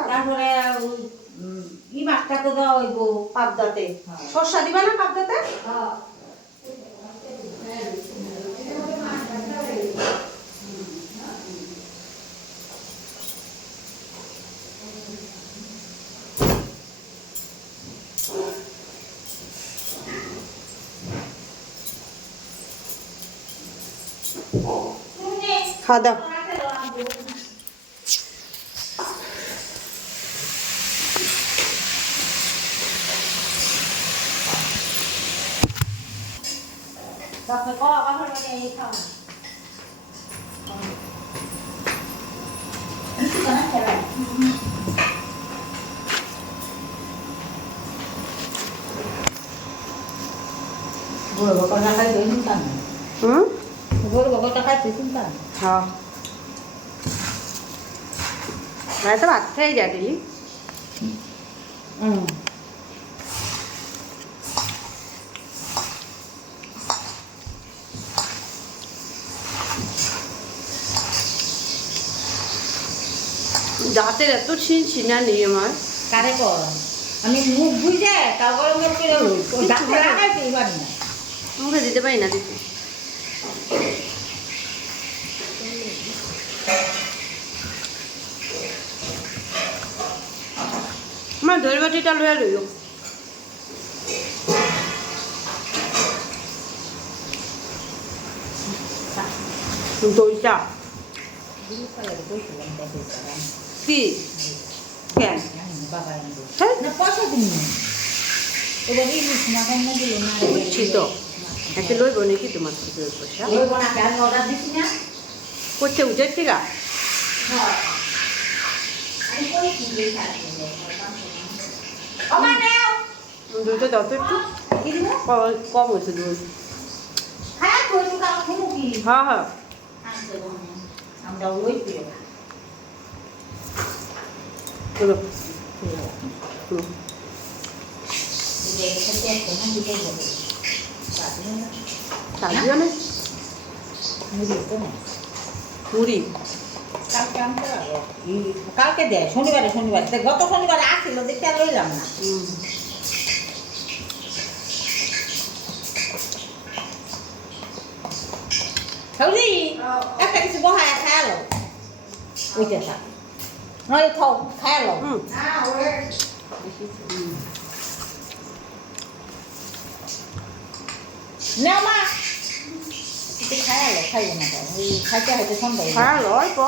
তারপরে ই মাছটা তো দেওয়া হইব পাবদাতে শসা দিবা না পাবদাতে খাওয়া দাও তারপরে কলা বাসন এই খাও বড় বড় টাকায় দিই শুনতাম বড় বড় টাকায় দিই শুনতাম হ্যাঁ मैं तो अच्छा ही जा रही দাঁতের এত ছিনা নেই আমার কারে কর আমি মুখ বুঝে তাও গরম করে লই ডাক্তার লাগাইতে পারি না মুখে দিতে পারি না দিতে আমার দই বাটিটা লইয়া লইও দইটা কি কেন না পয়সা দিন এবার ইলিশ মাছ না দিল না বুঝছি তো একটা লইব নাকি তোমার থেকে পয়সা লইব না কেন অর্ডার দিছি না করতে উঠে ঠিক আছে হ্যাঁ আমি কই কি দিই আমার নাও দুটো দাও তো একটু কি দিব কম হয়েছে দই হ্যাঁ কই তো কাল খাবো কি হ্যাঁ হ্যাঁ আনতে বনে আমরা লই পিও চলো কাজু না মুড়ি কালকে দেয় শনিবারে গত শনিবারে আসছিল দেখতে আর লইলাম না হৌলি একটা কিছু বহায় খায়ালো ওইটা থাক নয় খাও খায়ালো নাও মা খায়ালো খাইব না খাইতে হয়তো সম্ভব হ্যাঁ অল্প